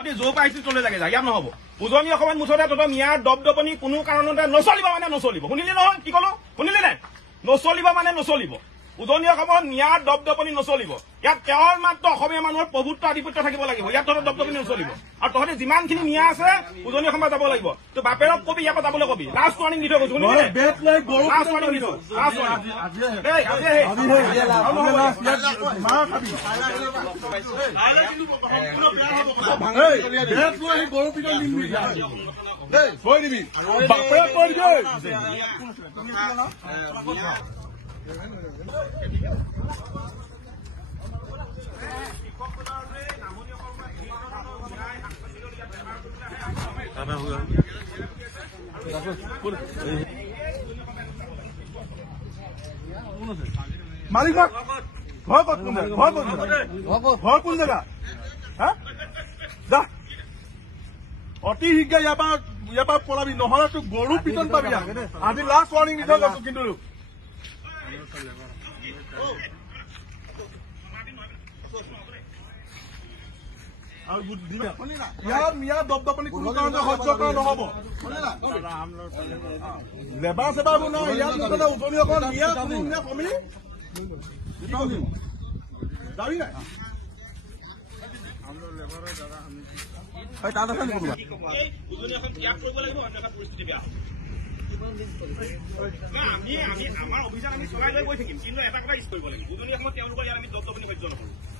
জোৰ পাইছো চলে লাগে ইয়াত নহব উজনি অসমত মুঠতে তহঁতৰ মিয়াৰ দপদপনি কোনো কাৰণতে নচলিব মানে নচলিব শুনিলি নহয় কি কলো শুনিলি নাই নচলিব মানে নচলিব উজনি অসমত মিয়াৰ দপদপনি নচলিব ইয়াত কেৱল মাত্ৰ অসমীয়া মানুহৰ প্ৰভুত্ব আধিপত্য থাকিব লাগিব ইয়াত তহঁতৰ দপদপনি নচলিব আৰু তহঁতে যিমানখিনি মিয়া আছে উজনি অসমত যাব লাগিব তো বাপেৰক কবি ইয়াৰ পৰা যাবলৈ কবি লাষ্ট ৱাৰ্ণিং দি থৈ গৈছো মালিক ঘৰ ক'ত ঘৰ কোন জেগা যা অতি শীঘ্ৰে ইয়াৰ পৰা পলাবি নহলে তোক গৰু পিটন পাবি আজি লাষ্ট ৱাৰ্ণিং দি থৈ গৈছো কিন্তু ইয়াৰ মিয়াৰ দপদপনি কোনো কাৰণতে সহ্য কৰা নহব লেবাৰ চেবাৰবোৰ নহয় ইয়াত উজনি অকল মিয়া কোনো মিয়া কমি যাবি নাই তাত আছে নেকি আমাৰ অভিযান আমি চলাই লৈ গৈ থাকিম কিন্তু এটা কথা ইউজ কৰিব লাগিব উজনি অসমত তেওঁলোকৰ ইয়াত আমি দপদপনি সহ্য নকৰো